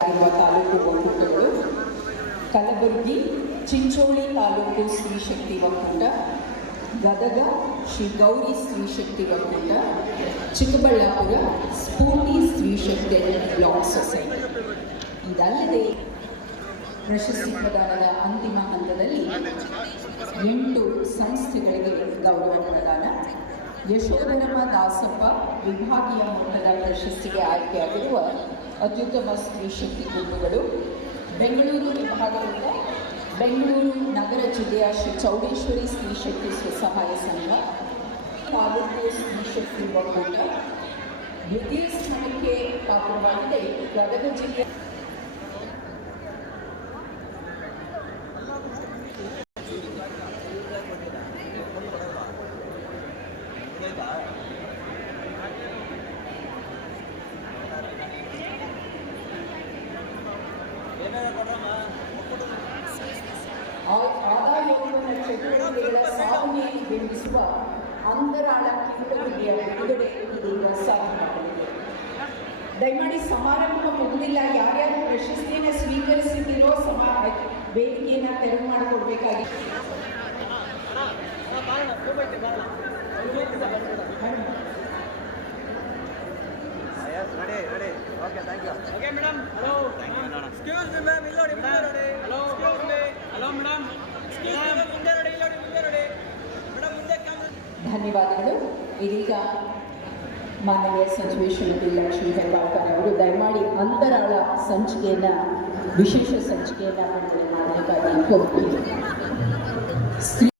ತಾಲೂಕು ಒಕ್ಕೂಟಗಳು ಕಲಬುರಗಿ ಚಿಂಚೋಳಿ ತಾಲೂಕು ಸ್ತ್ರೀ ಶಕ್ತಿ ಒಕ್ಕೂಟ, ಗದಗ ಶ್ರೀ ಗೌರಿ ಸ್ತ್ರೀ ಶಕ್ತಿ ಒಕ್ಕೂಟ, ಚಿಕ್ಕಬಳ್ಳಾಪುರ ಸ್ಫೂರ್ತಿ Stree Shakti block society. ಇದಲ್ಲದೆ ಪ್ರಶಸ್ತಿ ಪ್ರದಾನದ ಅಂತಿಮ ಹಂತದಲ್ಲಿ 8 ಸಂಸ್ಥೆಗಳಿಗೆ ಗೌರವ ಪ್ರದಾನ. ಯಶೋಧರಮ್ಮ ದಾಸಪ್ಪ ವಿಭಾಗೀಯ ಮಟ್ಟದ ಪ್ರಶಸ್ತಿಗೆ ಆಯ್ಕೆಯಾಗಿರುವ ಅತ್ಯುತ್ತಮ ಸ್ತ್ರೀ ಶಕ್ತಿ ಗುಂಪುಗಳು: ಬೆಂಗಳೂರು ವಿಭಾಗದಿಂದ ಬೆಂಗಳೂರು ನಗರ ಜಿಲ್ಲೆಯ ಶ್ರೀ ಚೌಡೇಶ್ವರಿ ಸ್ತ್ರೀ ಶಕ್ತಿ ಸ್ವಸಹಾಯ ಸಂಘ, ತಾಲೂಕು ಸ್ತ್ರೀ ಶಕ್ತಿ ಒಕ್ಕೂಟ. ದ್ವಿತೀಯ ಸ್ಥಾನಕ್ಕೆ ಪಾತ್ರವಾಗಿದೆ ಗದಗ ಜಿಲ್ಲೆ ಆದಾಯೋತ್ಪನ್ನ ಚಟುವಟಿಕೆಗಳ ಸಾಧನೆ ಬಿಂಬಿಸುವ ಅಂತರಾಳ ಕಿರುಡುಗೆಯ ಬಿಡುಗಡೆ ಇದೀಗ ಸಾಧ್ಯವಾಗಲಿದೆ. ದಯಮಾಡಿ ಸಮಾರಂಭ ಮುಗಿದಿಲ್ಲ. ಯಾರ್ಯಾರು ಪ್ರಶಸ್ತಿಯನ್ನು ಸ್ವೀಕರಿಸಿದಿರೋ ವೇದಿಕೆಯನ್ನು ತೆರವು ಮಾಡಿಕೊಡ್ಬೇಕಾಗಿದೆ. Okay, thank you. Okay, madam. Hello. Thank you, madam. Excuse me, ma'am. Illodi, munde. Hello. Excuse me. Hello, madam. Excuse me, munde ready. Madam, munde come. ಧನ್ಯವಾದಗಳು. ಇದೀಗ ಮಾನವೀಯ ಸಚಿವೆ ಶ್ರೀಮತಿ ಲಕ್ಷ್ಮೀ ಹೆಬ್ಬಾಳ್ಕರ್ ಅವರು ದಯಮಾಡಿ ಅಂತರಾಳ ಸಂಚಿಕೆಯನ್ನು, ವಿಶೇಷ ಸಂಚಿಕೆಯನ್ನು ಬಿಡುಗಡೆ ಮಾಡಬೇಕಾಗಿ ಕೋರುತ್ತೇನೆ.